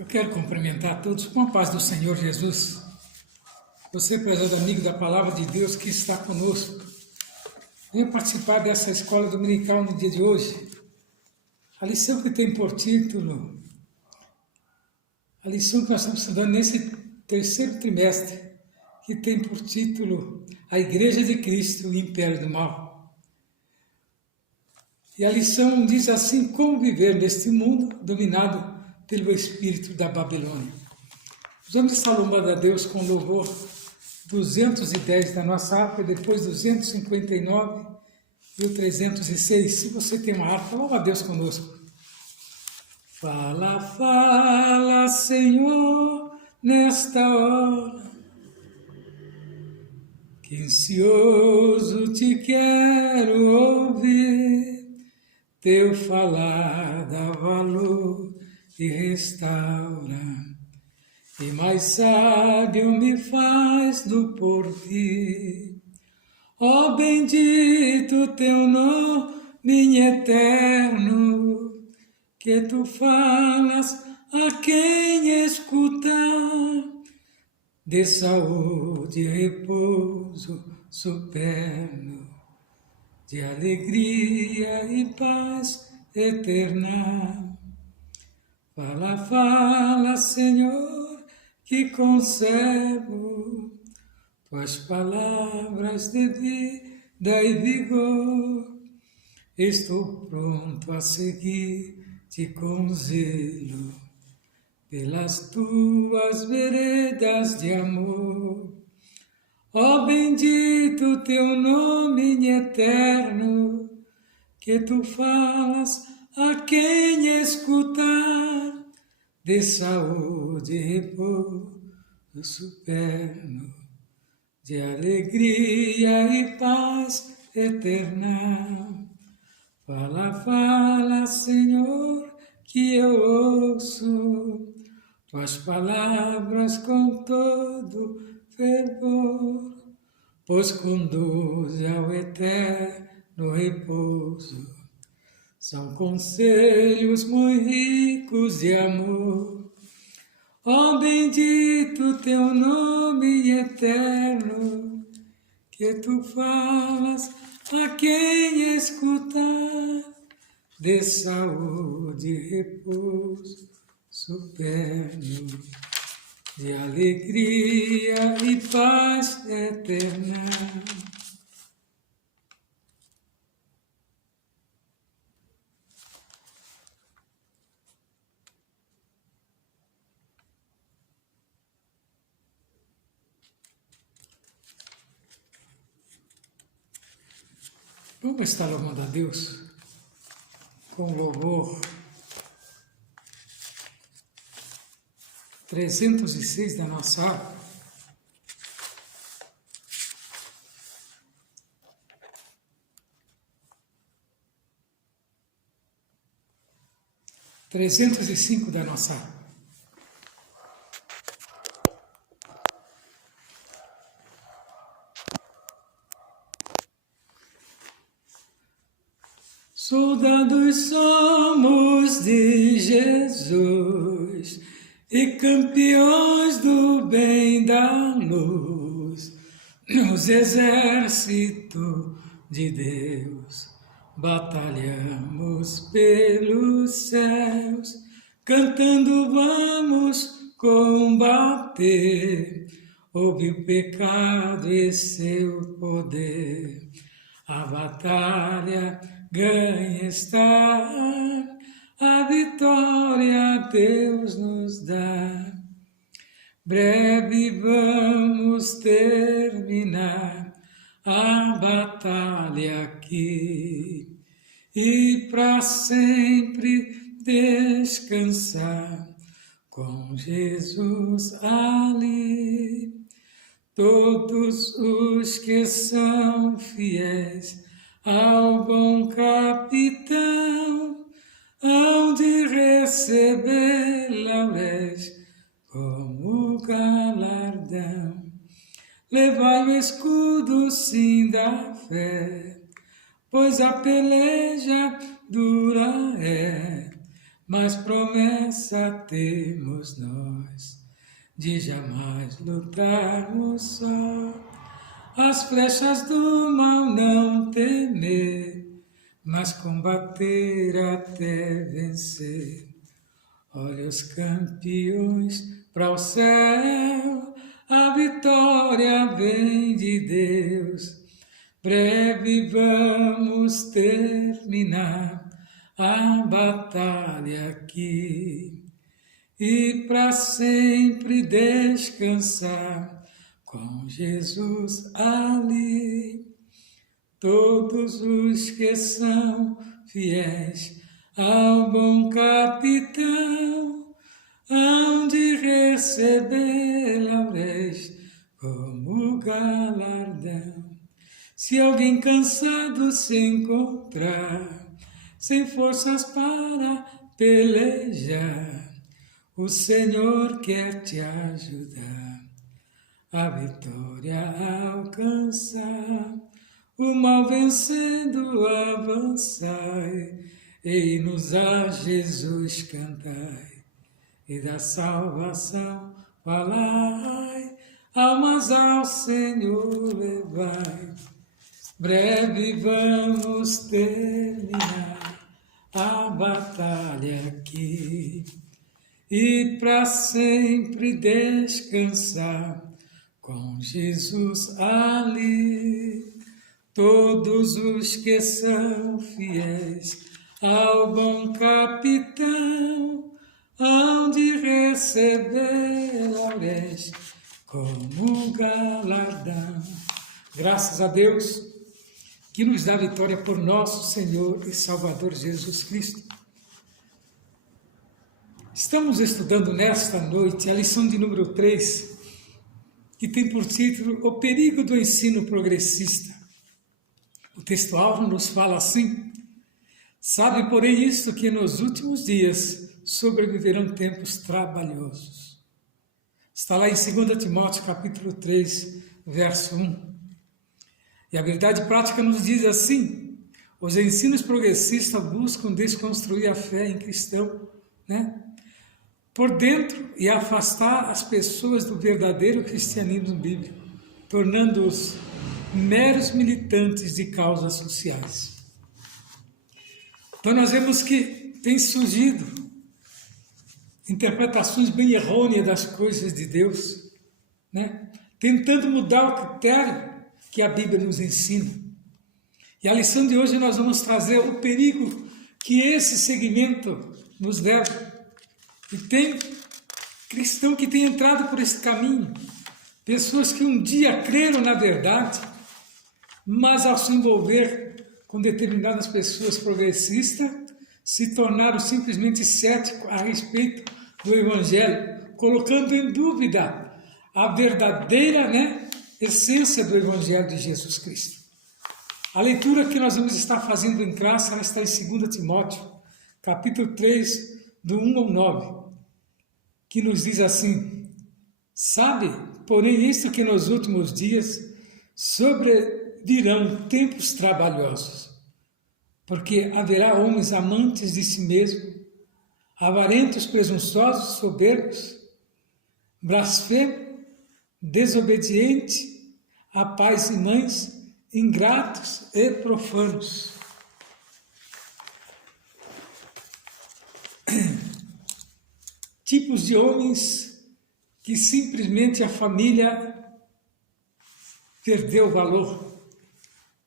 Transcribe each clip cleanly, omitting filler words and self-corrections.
Eu quero cumprimentar todos com a paz do Senhor Jesus. Você, prezado amigo da Palavra de Deus que está conosco, venha participar dessa escola dominical no dia de hoje. A lição que tem por título, a lição que nós estamos estudando nesse terceiro trimestre, que tem por título A Igreja de Cristo, o Império do Mal. E a lição diz assim: como viver neste mundo dominado pelo espírito da Babilônia. Vamos estar louvando a Deus com louvor 210 da nossa harpa, e depois 259 e o 306. Se você tem uma harpa, louva a Deus conosco. Fala, fala, Senhor, nesta hora, que ansioso te quero ouvir. Teu falar dá valor e restaura, e mais sábio me faz do porvir. Ó bendito teu nome eterno, que tu falas a quem escutar, de saúde e repouso superno, de alegria e paz eterna. Fala, fala, Senhor, que conservo tuas palavras de vida e vigor. Estou pronto a seguir-te com zelo pelas tuas veredas de amor. Ó bendito teu nome eterno, que tu falas a quem escutar, de saúde e repouso superno, de alegria e paz eterna. Fala, fala, Senhor, que eu ouço tuas palavras com todo fervor, pois conduz ao eterno repouso. São conselhos muito ricos de amor. Ó bendito teu nome eterno, que tu falas a quem escutar, de saúde e repouso superno, de alegria e paz eterna. Vamos estar louvando a Deus com louvor 306 da nossa harpa. Trezentos e cinco da nossa harpa. Soldados somos de Jesus e campeões do bem da luz, nos exércitos de Deus, batalhamos pelos céus, cantando vamos combater, houve o pecado e seu poder, a batalha ganha está, a vitória Deus nos dá. Breve vamos terminar a batalha aqui e para sempre descansar com Jesus ali. Todos os que são fiéis ao bom capitão hão de receber laurés como galardão. Levai o escudo sim da fé, pois a peleja dura é, mas promessa temos nós de jamais lutarmos só. As flechas do mal não temer, mas combater até vencer. Olha os campeões para o céu, a vitória vem de Deus. Breve vamos terminar a batalha aqui e para sempre descansar com Jesus ali. Todos os que são fiéis ao bom capitão hão de receber lauréis como galardão. Se alguém cansado se encontrar, sem forças para pelejar, o Senhor quer te ajudar a vitória a alcançar. O mal vencendo avançai, e nos a Jesus cantai, e da salvação falai, almas ao Senhor levai. Breve vamos terminar a batalha aqui e para sempre descansar com Jesus ali. Todos os que são fiéis ao bom capitão hão de receber lauréis como galardão. Graças a Deus que nos dá vitória por nosso Senhor e Salvador Jesus Cristo. Estamos estudando nesta noite a lição de número 3, que tem por título O Perigo do Ensino Progressista. O texto-alvo nos fala assim: sabe, porém, isto, que nos últimos dias sobreviverão tempos trabalhosos. Está lá em 2 Timóteo, capítulo 3, verso 1. E a verdade prática nos diz assim: os ensinos progressistas buscam desconstruir a fé em cristão, por dentro, e afastar as pessoas do verdadeiro cristianismo bíblico, tornando-os meros militantes de causas sociais. Então nós vemos que tem surgido interpretações bem errôneas das coisas de Deus, tentando mudar o critério que a Bíblia nos ensina. E a lição de hoje nós vamos trazer o perigo que esse segmento nos leva. E tem cristão que tem entrado por esse caminho, pessoas que um dia creram na verdade, mas ao se envolver com determinadas pessoas progressistas, se tornaram simplesmente céticos a respeito do Evangelho, colocando em dúvida a verdadeira essência do Evangelho de Jesus Cristo. A leitura que nós vamos estar fazendo em classe, ela está em 2 Timóteo, capítulo 3, do 1 ao 9, que nos diz assim: sabe, porém, isto, que nos últimos dias sobrevirão tempos trabalhosos, porque haverá homens amantes de si mesmos, avarentos, presunçosos, soberbos, blasfemos, desobedientes a pais e mães, ingratos e profanos. Tipos de homens que simplesmente a família perdeu o valor.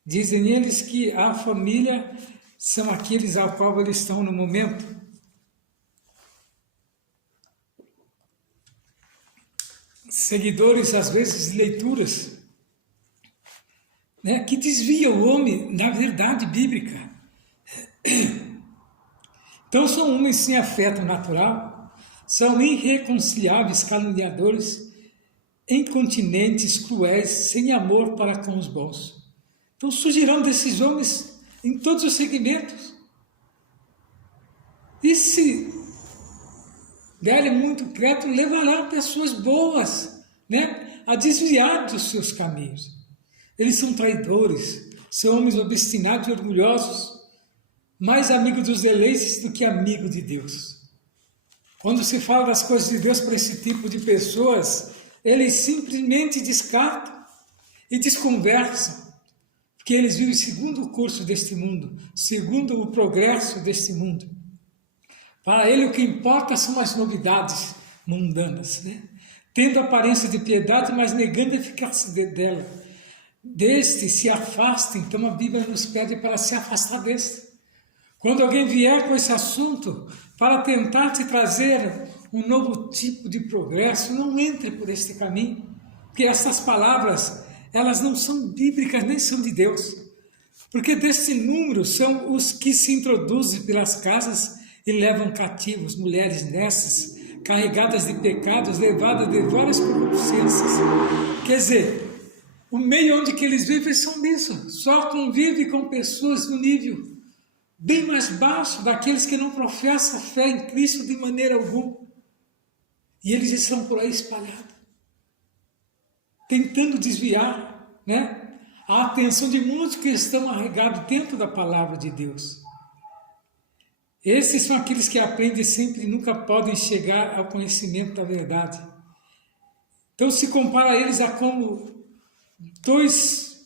Dizem eles que a família são aqueles ao qual eles estão no momento. Seguidores, às vezes, de leituras, que desviam o homem da verdade bíblica. Então, são homens sem afeto natural, são irreconciliáveis, caluniadores, incontinentes, cruéis, sem amor para com os bons. Então, surgirão desses homens em todos os segmentos. E se derem muito crédito, levará pessoas boas, a desviar dos seus caminhos. Eles são traidores, são homens obstinados e orgulhosos, mais amigos dos deleites do que amigos de Deus. Quando se fala das coisas de Deus para esse tipo de pessoas, eles simplesmente descartam e desconversam, porque eles vivem segundo o curso deste mundo, segundo o progresso deste mundo. Para ele o que importa são as novidades mundanas, né? Tendo aparência de piedade, mas negando a eficácia dela. Deste se afasta, então a Bíblia nos pede para se afastar deste. Quando alguém vier com esse assunto para tentar te trazer um novo tipo de progresso, não entre por este caminho, porque essas palavras, elas não são bíblicas, nem são de Deus. Porque deste número são os que se introduzem pelas casas e levam cativos mulheres nessas, carregadas de pecados, levadas de várias concupiscências. Quer dizer, o meio onde que eles vivem são nisso, só convivem com pessoas no nível bem mais baixo daqueles que não professam fé em Cristo de maneira alguma. E eles estão por aí espalhados, tentando desviar, né, a atenção de muitos que estão arregados dentro da palavra de Deus. Esses são aqueles que aprendem sempre e nunca podem chegar ao conhecimento da verdade. Então se compara eles a como dois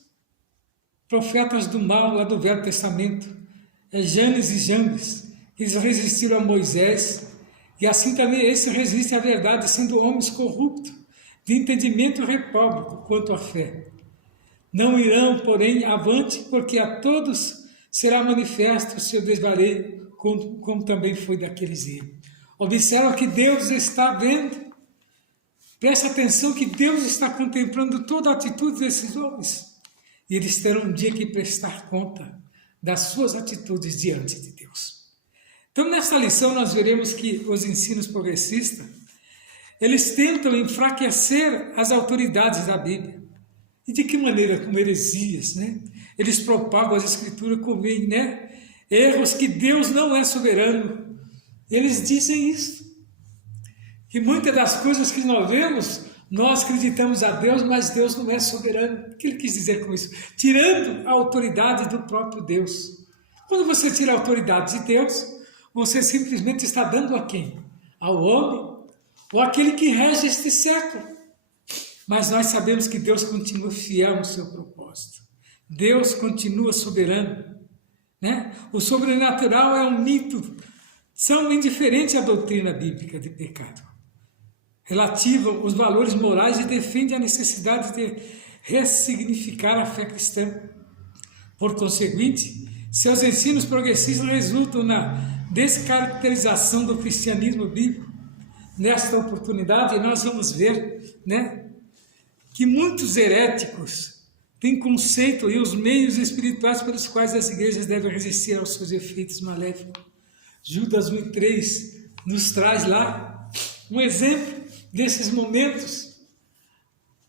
profetas do mal lá do Velho Testamento, Janes e Jambres, eles resistiram a Moisés, e assim também esse resiste à verdade, sendo homens corruptos, de entendimento repóblico quanto à fé. Não irão, porém, avante, porque a todos será manifesto o seu desvario, como também foi daqueles dias. Observa que Deus está vendo, presta atenção que Deus está contemplando toda a atitude desses homens, e eles terão um dia que prestar conta das suas atitudes diante de Deus. Então, nesta lição, nós veremos que os ensinos progressistas, eles tentam enfraquecer as autoridades da Bíblia. E de que maneira? Com heresias, né? Eles propagam as Escrituras como, né, erros que Deus não é soberano. Eles dizem isso. Que muitas das coisas que nós vemos, nós acreditamos a Deus, mas Deus não é soberano. O que ele quis dizer com isso? Tirando a autoridade do próprio Deus. Quando você tira a autoridade de Deus, você simplesmente está dando a quem? Ao homem ou àquele que rege este século. Mas nós sabemos que Deus continua fiel no seu propósito. Deus continua soberano, né? O sobrenatural é um mito, são indiferentes à doutrina bíblica de pecado. Relativam os valores morais e defende a necessidade de ressignificar a fé cristã. Por conseguinte, seus ensinos progressistas resultam na descaracterização do cristianismo bíblico. Nesta oportunidade, nós vamos ver, né, que muitos heréticos têm conceito e os meios espirituais pelos quais as igrejas devem resistir aos seus efeitos maléficos. Judas 1:3 nos traz lá um exemplo desses momentos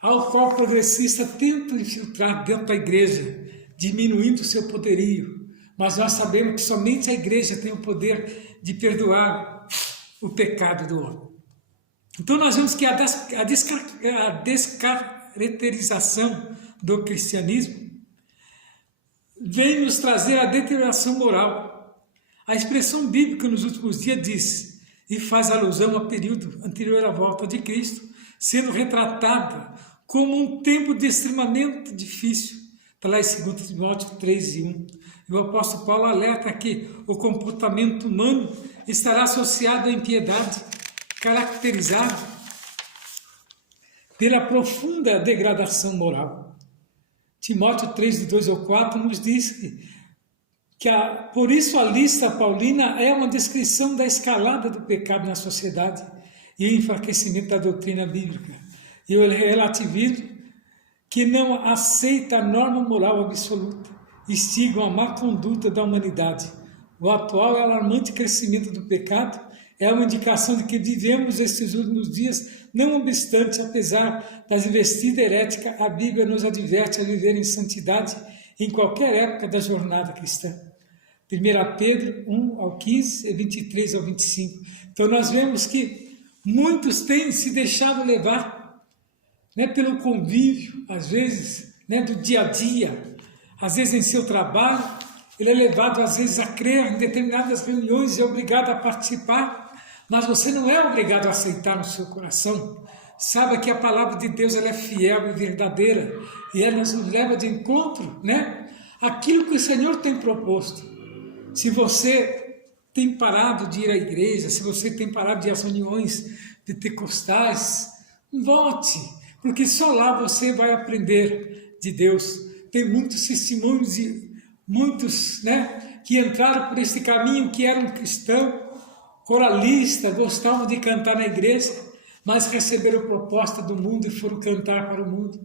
ao qual o progressista tenta infiltrar dentro da igreja, diminuindo o seu poderio. Mas nós sabemos que somente a igreja tem o poder de perdoar o pecado do homem. Então nós vemos que a descaracterização do cristianismo vem nos trazer a deterioração moral. A expressão bíblica nos últimos dias diz e faz alusão ao período anterior à volta de Cristo, sendo retratada como um tempo de extremamente difícil. Está lá em 2 Timóteo 3:1. E o apóstolo Paulo alerta que o comportamento humano estará associado à impiedade, caracterizado pela profunda degradação moral. Timóteo 3, de 2 ao 4, nos diz que por isso a lista paulina é uma descrição da escalada do pecado na sociedade e o enfraquecimento da doutrina bíblica, e o relativismo que não aceita a norma moral absoluta, instigam a má conduta da humanidade. O atual e alarmante crescimento do pecado é uma indicação de que vivemos estes últimos dias. Não obstante, apesar das investidas heréticas, a Bíblia nos adverte a viver em santidade em qualquer época da jornada cristã. 1 Pedro 1 ao 15 e 23 ao 25. Então nós vemos que muitos têm se deixado levar, né, pelo convívio, às vezes, né, do dia a dia, às vezes em seu trabalho. Ele é levado às vezes a crer em determinadas reuniões e é obrigado a participar, mas você não é obrigado a aceitar no seu coração. Saiba que a palavra de Deus ela é fiel e verdadeira e ela nos leva de encontro, né? Aquilo que o Senhor tem proposto. Se você tem parado de ir à igreja, se você tem parado de ir às reuniões pentecostais, volte, porque só lá você vai aprender de Deus. Tem muitos testemunhos de muitos, né, que entraram por este caminho, que eram cristãos, coralistas, gostavam de cantar na igreja, mas receberam proposta do mundo e foram cantar para o mundo.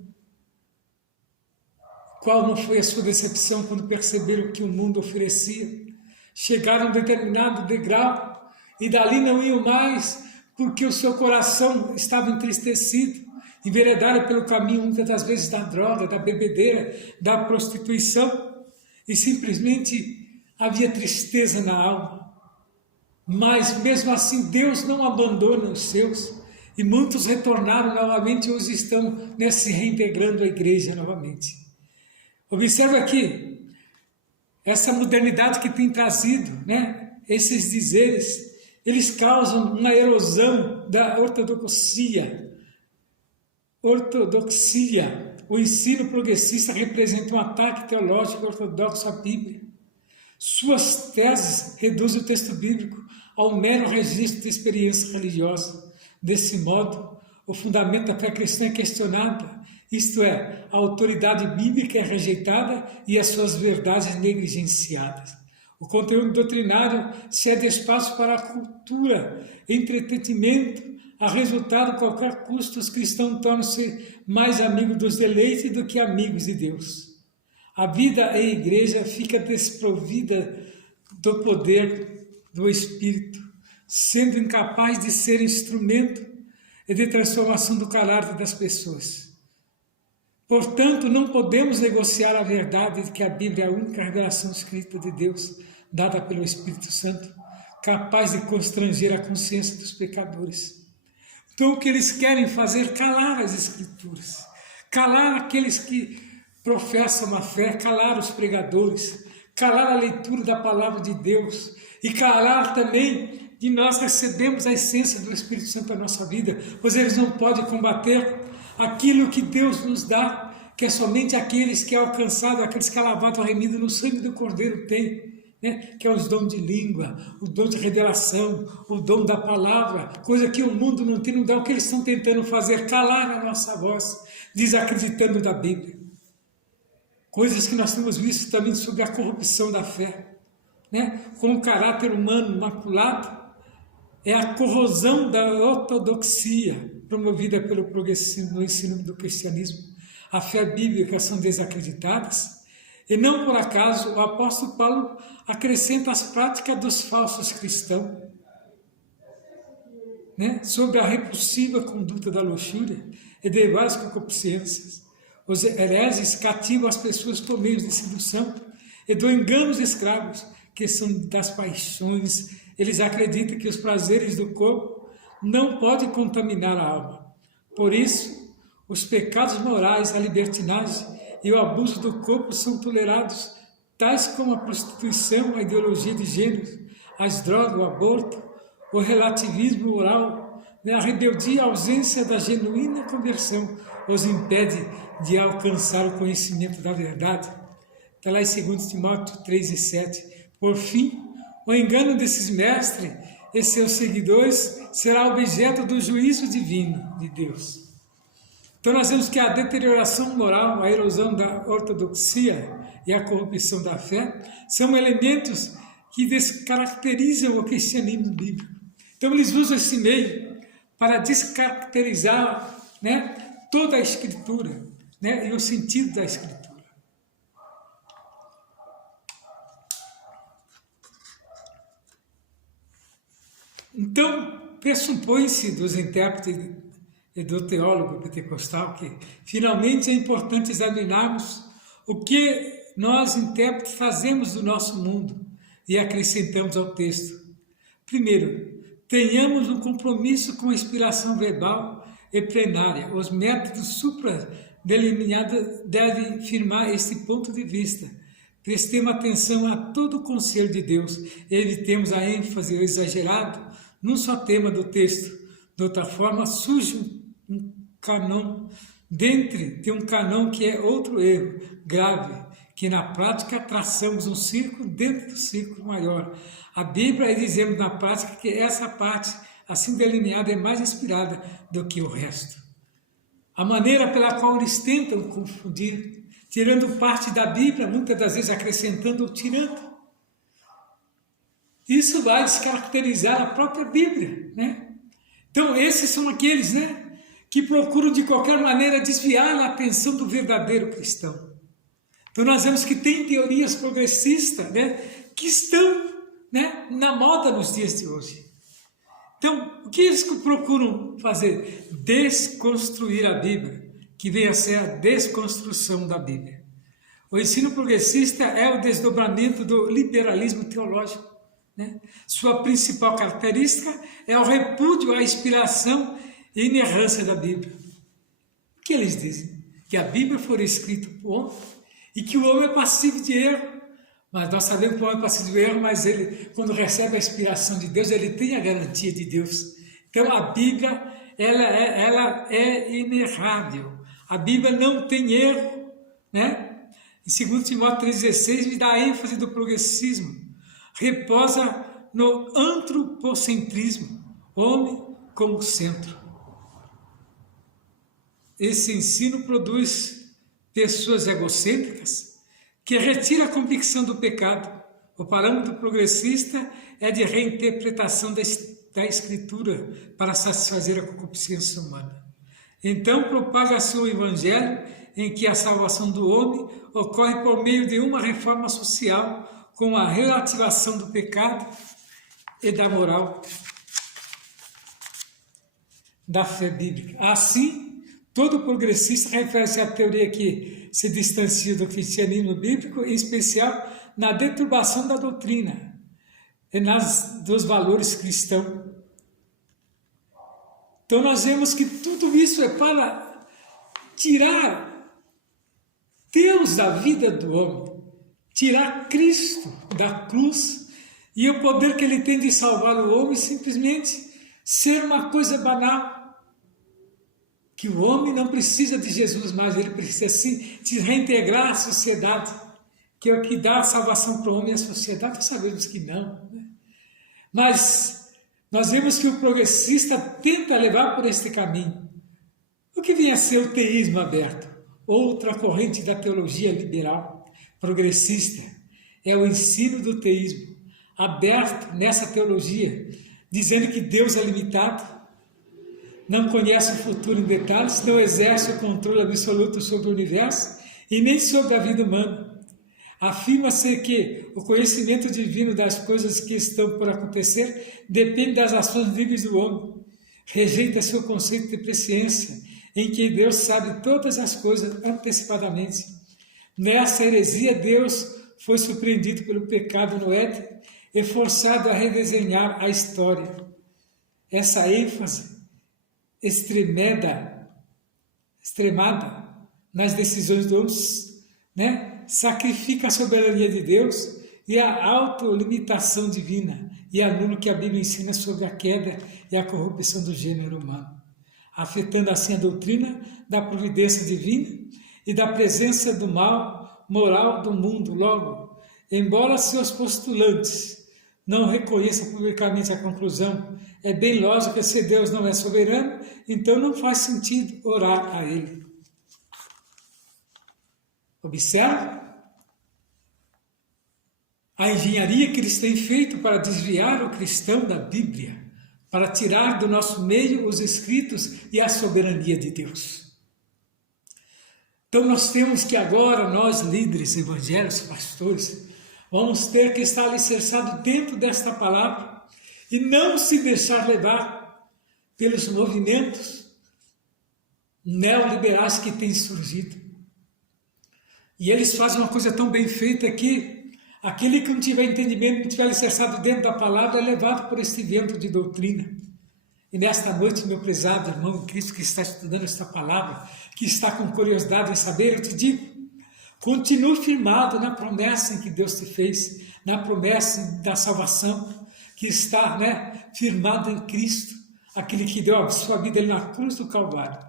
Qual não foi a sua decepção quando perceberam que o mundo oferecia? Chegaram a um determinado degrau e dali não iam mais, porque o seu coração estava entristecido, enveredaram pelo caminho muitas das vezes da droga, da bebedeira, da prostituição, e simplesmente havia tristeza na alma. Mas mesmo assim Deus não abandona os seus, e muitos retornaram novamente e hoje estão se reintegrando à igreja novamente. Observe aqui, essa modernidade que tem trazido, né, esses dizeres, eles causam uma erosão da ortodoxia. O ensino progressista representa um ataque teológico ortodoxo à Bíblia. Suas teses reduzem o texto bíblico ao mero registro de experiência religiosa. Desse modo, o fundamento da fé cristã é questionada, isto é, a autoridade bíblica é rejeitada e as suas verdades negligenciadas. O conteúdo doutrinário cede espaço para a cultura, entretenimento, a resultado de qualquer custo, os cristãos tornam-se mais amigos dos deleites do que amigos de Deus. A vida em igreja fica desprovida do poder do Espírito, sendo incapaz de ser instrumento de transformação do caráter das pessoas. Portanto, não podemos negociar a verdade de que a Bíblia é a única revelação escrita de Deus, dada pelo Espírito Santo, capaz de constranger a consciência dos pecadores. Então, o que eles querem fazer é calar as Escrituras, calar aqueles que professam a fé, calar os pregadores, calar a leitura da palavra de Deus e calar também que nós recebemos a essência do Espírito Santo na nossa vida, pois eles não podem combater aquilo que Deus nos dá, que é somente aqueles que é alcançado, aqueles que é lavado, remido no sangue do Cordeiro tem. Que é os dons de língua, o dom de revelação, o dom da palavra, coisa que o mundo não tem, não dá. O que eles estão tentando fazer? Calar a nossa voz, desacreditando da Bíblia. Coisas que nós temos visto também sobre a corrupção da fé, com o caráter humano maculado, é a corrosão da ortodoxia promovida pelo progressismo no ensino do cristianismo. A fé bíblica são desacreditadas. E não por acaso o apóstolo Paulo acrescenta as práticas dos falsos cristãos, sobre a repulsiva conduta da luxúria e de várias concupiscências. Os hereges cativam as pessoas por meio de sedução e do engano dos escravos, que são das paixões. Eles acreditam que os prazeres do corpo não podem contaminar a alma. Por isso, os pecados morais, a libertinagem e o abuso do corpo são tolerados, tais como a prostituição, a ideologia de gênero, as drogas, o aborto, o relativismo moral, a rebeldia e a ausência da genuína conversão os impede de alcançar o conhecimento da verdade. Está lá em 2 Timóteo 3:7. Por fim, o engano desses mestres e seus seguidores será objeto do juízo divino de Deus. Então nós vemos que a deterioração moral, a erosão da ortodoxia e a corrupção da fé são elementos que descaracterizam o cristianismo bíblico. Então eles usam esse meio para descaracterizar toda a Escritura e o sentido da Escritura. Então, pressupõe-se dos intérpretes e do teólogo pentecostal que finalmente é importante examinarmos o que nós, intérpretes, fazemos do nosso mundo e acrescentamos ao texto. Primeiro, tenhamos um compromisso com a inspiração verbal e plenária. Os métodos supra-delineados devem firmar este ponto de vista. Prestemos atenção a todo o conselho de Deus e evitemos a ênfase exagerada num só tema do texto. De outra forma, surge um canão dentro de um canão que é outro erro grave, que na prática traçamos um círculo dentro do círculo maior. A Bíblia dizemos na prática que essa parte assim delineada é mais inspirada do que o resto. A maneira pela qual eles tentam confundir, tirando parte da Bíblia, muitas das vezes acrescentando ou tirando. Isso vai descaracterizar a própria Bíblia, né? Então esses são aqueles, né, que procuram de qualquer maneira desviar a atenção do verdadeiro cristão. Então nós vemos que tem teorias progressistas, né, que estão, né, na moda nos dias de hoje. Então, o que eles procuram fazer? Desconstruir a Bíblia, que vem a ser a desconstrução da Bíblia. O ensino progressista é o desdobramento do liberalismo teológico, né? Sua principal característica é o repúdio à inspiração e inerrância da Bíblia. O que eles dizem? Que a Bíblia foi escrita por homem e que o homem é passível de erro. Mas nós sabemos que o homem é passível de erro, mas ele, quando recebe a inspiração de Deus, ele tem a garantia de Deus. Então a Bíblia, ela é inerrável. A Bíblia não tem erro, né? Em 2 Timóteo 3,16 me dá a ênfase do progressismo. Reposa no antropocentrismo, homem como centro. Esse ensino produz pessoas egocêntricas que retira a convicção do pecado. O parâmetro progressista é de reinterpretação da Escritura para satisfazer a concupiscência humana. Então propaga-se o evangelho em que a salvação do homem ocorre por meio de uma reforma social com a relativação do pecado e da moral da fé bíblica. Assim, todo progressista refere-se à teoria que se distancia do cristianismo bíblico, em especial na deturbação da doutrina e dos valores cristãos. Então nós vemos que tudo isso é para tirar Deus da vida do homem, tirar Cristo da cruz e o poder que ele tem de salvar o homem simplesmente ser uma coisa banal. Que o homem não precisa de Jesus mais, ele precisa sim de reintegrar a sociedade, que é o que dá a salvação para o homem e a sociedade. Nós sabemos que não, né? Mas nós vemos que o progressista tenta levar por este caminho. O que vem a ser o teísmo aberto? Outra corrente da teologia liberal progressista é o ensino do teísmo, aberto nessa teologia, dizendo que Deus é limitado, não conhece o futuro em detalhes, não exerce o controle absoluto sobre o universo e nem sobre a vida humana. Afirma-se que o conhecimento divino das coisas que estão por acontecer depende das ações livres do homem. Rejeita-se o conceito de presciência, em que Deus sabe todas as coisas antecipadamente. Nessa heresia, Deus foi surpreendido pelo pecado no Éden e forçado a redesenhar a história. Essa ênfase extremada nas decisões do homem, né, sacrifica a soberania de Deus e a autolimitação divina e anula o que a Bíblia ensina sobre a queda e a corrupção do gênero humano, afetando assim a doutrina da providência divina e da presença do mal moral do mundo. Logo, embora seus postulantes não reconheçam publicamente a conclusão, é bem lógico que se Deus não é soberano, então não faz sentido orar a Ele. Observe a engenharia que eles têm feito para desviar o cristão da Bíblia, para tirar do nosso meio os escritos e a soberania de Deus. Então nós temos que agora, nós líderes evangélicos, pastores, vamos ter que estar alicerçados dentro desta palavra e não se deixar levar pelos movimentos neoliberais que têm surgido. E eles fazem uma coisa tão bem feita que aquele que não tiver entendimento, não tiver alicerçado dentro da palavra, é levado por este vento de doutrina. E nesta noite, meu prezado irmão em Cristo que está estudando esta palavra, que está com curiosidade em saber, eu te digo, continue firmado na promessa em que Deus te fez, na promessa da salvação. que está, né, firmado em Cristo, aquele que deu a sua vida ali na cruz do Calvário.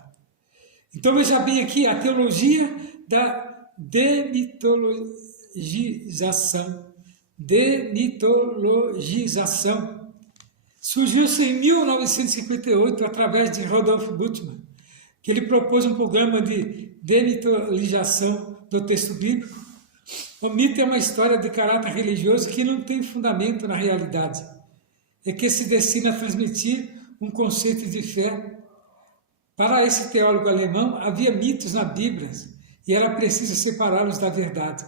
Então veja bem aqui a teologia da demitologização. Demitologização. Surgiu-se em 1958 através de Rodolphe Bultmann, que ele propôs um programa de demitologização do texto bíblico. O mito é uma história de caráter religioso que não tem fundamento na realidade, e que se destina a transmitir um conceito de fé. Para esse teólogo alemão, havia mitos na Bíblia e era preciso separá-los da verdade.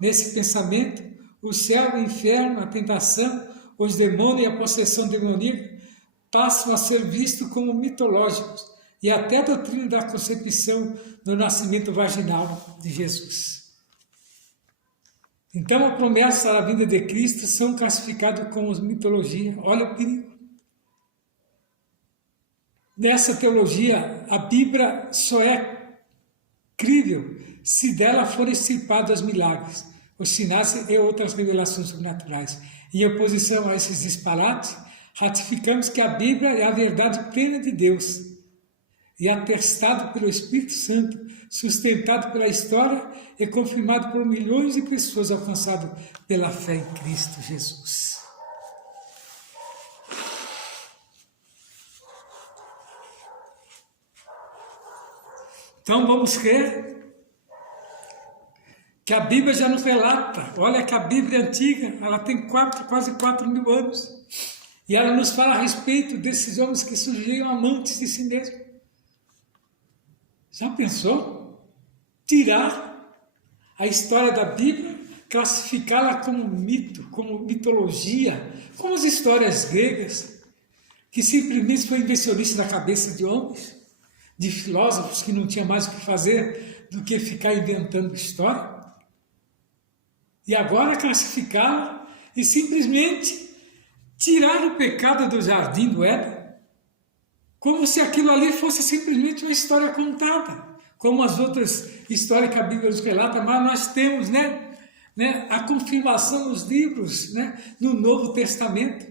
Nesse pensamento, o céu, o inferno, a tentação, os demônios e a possessão demoníaca passam a ser vistos como mitológicos, e até a doutrina da concepção do nascimento vaginal de Jesus. Então, a promessa da vinda de Cristo são classificados como mitologia. Olha o perigo. Nessa teologia, a Bíblia só é crível se dela forem extirpados os milagres, os sinais e outras revelações sobrenaturais. Em oposição a esses disparates, ratificamos que a Bíblia é a verdade plena de Deus, e atestado pelo Espírito Santo, sustentado pela história e confirmado por milhões de pessoas alcançadas pela fé em Cristo Jesus. Então vamos crer que a Bíblia já nos relata. Olha que a Bíblia antiga, ela tem quase 4.000 anos, e ela nos fala a respeito desses homens que surgiram amantes de si mesmos. Já pensou? Tirar a história da Bíblia, classificá-la como mito, como mitologia, como as histórias gregas, que simplesmente foi invencionista da cabeça de homens, de filósofos que não tinham mais o que fazer do que ficar inventando história. E agora classificá-la e simplesmente tirar o pecado do jardim do Éden, como se aquilo ali fosse simplesmente uma história contada, como as outras histórias que a Bíblia nos relata, mas nós temos a confirmação nos livros, no Novo Testamento.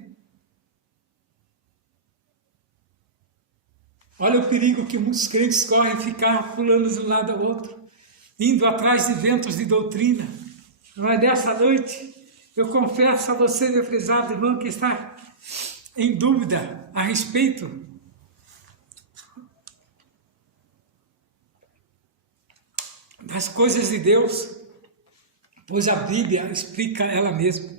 Olha o perigo que muitos crentes correm, ficar pulando de um lado ao outro, indo atrás de ventos de doutrina. Mas nessa noite, eu confesso a você, meu prezado irmão, que está em dúvida a respeito das coisas de Deus, pois a Bíblia explica ela mesma.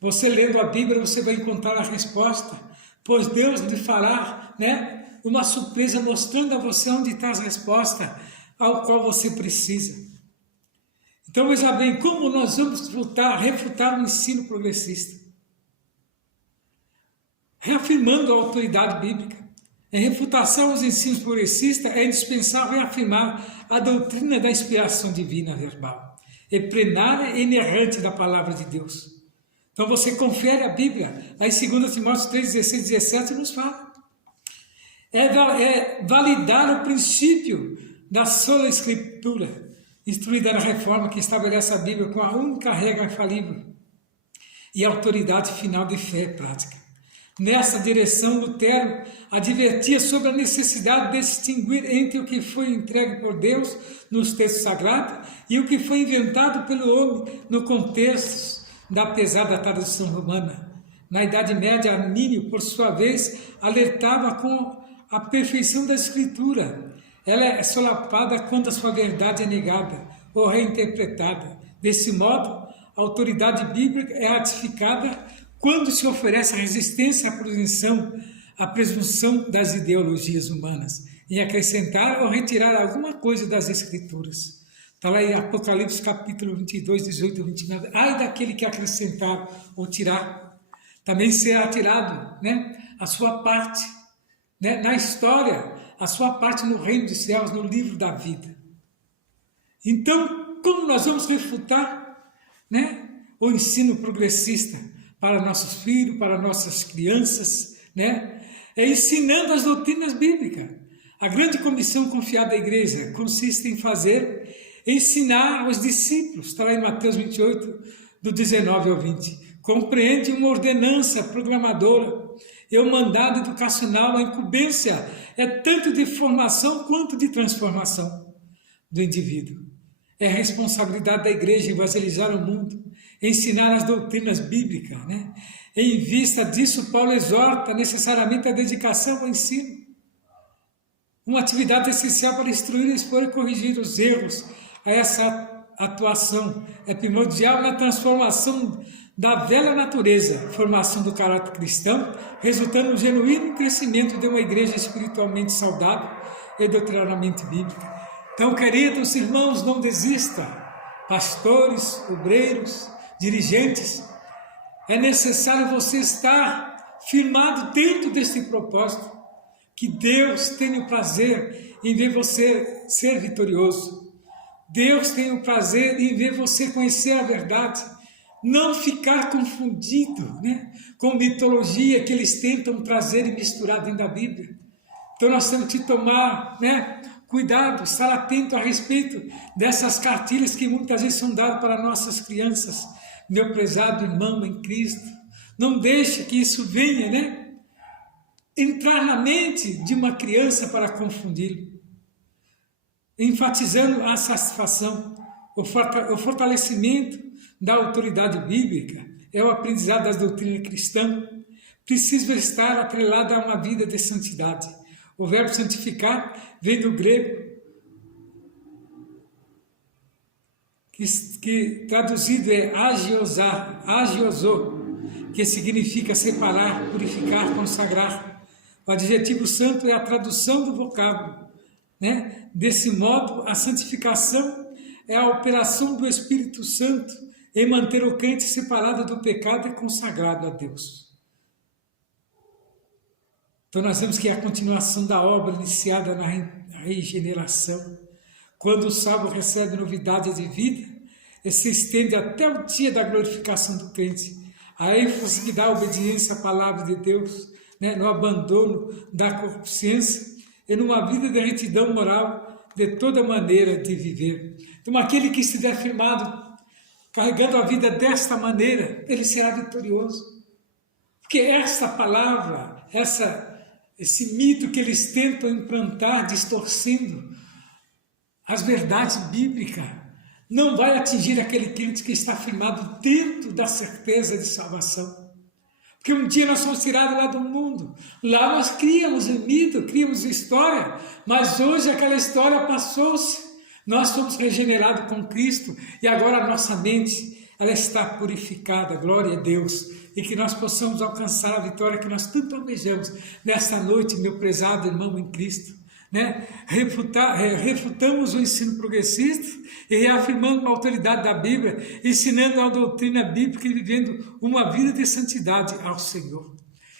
Você lendo a Bíblia, você vai encontrar a resposta, pois Deus lhe fará, uma surpresa mostrando a você onde está a resposta ao qual você precisa. Então, veja bem, como nós vamos refutar o ensino progressista? Reafirmando a autoridade bíblica. Em refutação aos ensinos progressistas, é indispensável reafirmar a doutrina da inspiração divina verbal, e plenária e inerrante da palavra de Deus. Então você confere a Bíblia, lá em 2 Timóteo 3, 16 e 17 nos fala. É validar o princípio da sola escritura, instruída na reforma que estabelece a Bíblia com a única regra infalível e autoridade final de fé e prática. Nessa direção, Lutero advertia sobre a necessidade de distinguir entre o que foi entregue por Deus nos textos sagrados e o que foi inventado pelo homem no contexto da pesada tradução romana. Na Idade Média, Armínio, por sua vez, alertava com a perfeição da Escritura. Ela é solapada quando a sua verdade é negada ou reinterpretada. Desse modo, a autoridade bíblica é ratificada quando se oferece a resistência à presunção das ideologias humanas, em acrescentar ou retirar alguma coisa das Escrituras. Está lá em Apocalipse capítulo 22, 18 e 29. Ai daquele que acrescentar ou tirar, também será tirado a sua parte na história, a sua parte no reino dos céus, no livro da vida. Então, como nós vamos refutar o ensino progressista para nossos filhos, para nossas crianças, é ensinando as doutrinas bíblicas. A grande comissão confiada à igreja consiste em ensinar aos discípulos, está lá em Mateus 28, do 19 ao 20, compreende uma ordenança programadora e o mandado educacional, a incumbência é tanto de formação quanto de transformação do indivíduo. É a responsabilidade da igreja evangelizar o mundo, ensinar as doutrinas bíblicas, né? Em vista disso, Paulo exorta necessariamente a dedicação ao ensino, uma atividade essencial para instruir, expor e corrigir os erros. Essa atuação é primordial na transformação da velha natureza, formação do caráter cristão, resultando no genuíno crescimento de uma igreja espiritualmente saudável e doutrinariamente bíblica. Então, queridos irmãos, não desista, pastores, obreiros, dirigentes, é necessário você estar firmado dentro deste propósito, que Deus tenha o prazer em ver você ser vitorioso. Deus tem o prazer em ver você conhecer a verdade, não ficar confundido, né, com mitologia que eles tentam trazer e misturar dentro da Bíblia. Então nós temos que tomar, né, cuidado, estar atento a respeito dessas cartilhas que muitas vezes são dadas para nossas crianças. Meu prezado irmão em Cristo, não deixe que isso venha, né, entrar na mente de uma criança para confundi-lo. Enfatizando a satisfação, o fortalecimento da autoridade bíblica é o aprendizado das doutrinas cristãs. Precisa estar atrelado a uma vida de santidade. O verbo santificar vem do grego, que traduzido é agiosô, que significa separar, purificar, consagrar. O adjetivo santo é a tradução do vocábulo, né? Desse modo, a santificação é a operação do Espírito Santo em manter o crente separado do pecado e consagrado a Deus. Então nós vemos que é a continuação da obra iniciada na regeneração. Quando o salvo recebe novidade de vida, e se estende até o dia da glorificação do crente. A ênfase que dá a obediência à palavra de Deus, né, no abandono da consciência e numa vida de retidão moral de toda maneira de viver. Então aquele que estiver firmado, carregando a vida desta maneira, ele será vitorioso. Porque esta palavra, esse mito que eles tentam implantar, distorcendo as verdades bíblicas, não vai atingir aquele crente que está firmado dentro da certeza de salvação. Porque um dia nós somos tirados lá do mundo, lá nós criamos um mito, criamos história, mas hoje aquela história passou-se, nós fomos regenerados com Cristo e agora a nossa mente ela está purificada, glória a Deus, e que nós possamos alcançar a vitória que nós tanto almejamos nesta noite, meu prezado irmão em Cristo. Né? Refutamos o ensino progressista e reafirmando a autoridade da Bíblia, ensinando a doutrina bíblica e vivendo uma vida de santidade ao Senhor.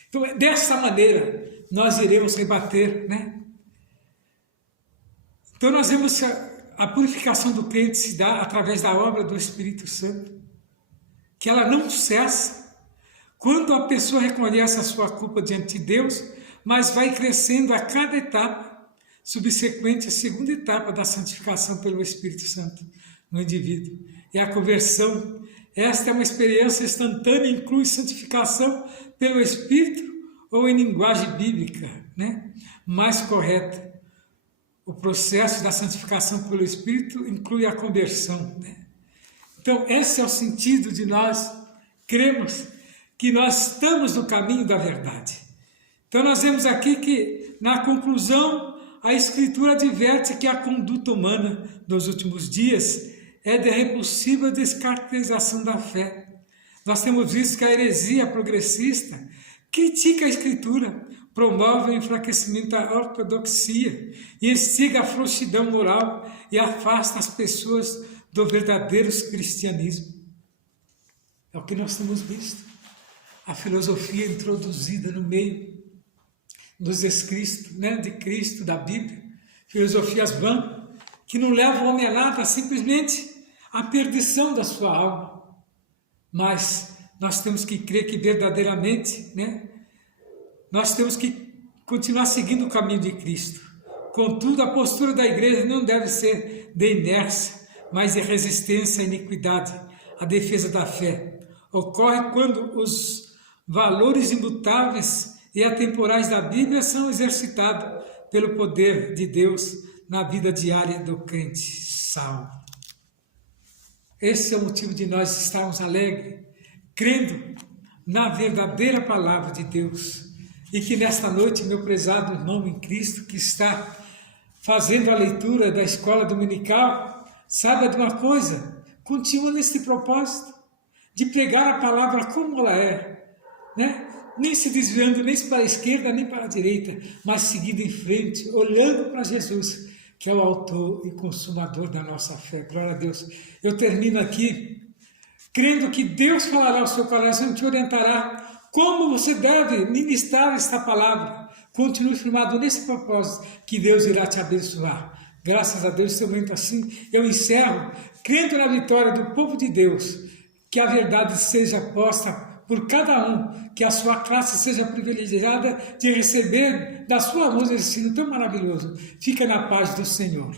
Então, dessa maneira, nós iremos rebater, né? Então, nós vemos que a purificação do crente se dá através da obra do Espírito Santo, que ela não cessa quando a pessoa reconhece a sua culpa diante de Deus, mas vai crescendo a cada etapa subsequente à segunda etapa da santificação pelo Espírito Santo no indivíduo. É a conversão. Esta é uma experiência instantânea, inclui santificação pelo Espírito ou em linguagem bíblica, né, mais correta. O processo da santificação pelo Espírito inclui a conversão, né? Então, esse é o sentido de nós cremos que nós estamos no caminho da verdade. Então, nós vemos aqui que, na conclusão, a Escritura adverte que a conduta humana dos últimos dias é de repulsiva descaracterização da fé. Nós temos visto que a heresia progressista critica a Escritura, promove o enfraquecimento da ortodoxia e instiga a frouxidão moral e afasta as pessoas do verdadeiro cristianismo. É o que nós temos visto. A filosofia introduzida no meio dos escritos, né, de Cristo, da Bíblia, filosofias vãs, que não levam o homem a nada, simplesmente a perdição da sua alma. Mas nós temos que crer que verdadeiramente, né, nós temos que continuar seguindo o caminho de Cristo. Contudo, a postura da igreja não deve ser de inércia, mas de resistência à iniquidade, a defesa da fé. ocorre quando os valores imutáveis e atemporais da Bíblia são exercitados pelo poder de Deus na vida diária do crente salvo. Esse é o motivo de nós estarmos alegres, crendo na verdadeira palavra de Deus. E que nesta noite, meu prezado irmão em Cristo, que está fazendo a leitura da escola dominical, saiba de uma coisa, continua nesse propósito, de pregar a palavra como ela é, né? Nem se desviando nem para a esquerda, nem para a direita, mas seguindo em frente, olhando para Jesus, que é o autor e consumador da nossa fé. Glória a Deus. Eu termino aqui, crendo que Deus falará ao seu coração e te orientará como você deve ministrar esta palavra. Continue firmado nesse propósito, que Deus irá te abençoar. Graças a Deus, nesse momento assim, eu encerro, crendo na vitória do povo de Deus, que a verdade seja posta por cada um, que a sua classe seja privilegiada de receber da sua voz esse ensino tão maravilhoso. Fica na paz do Senhor.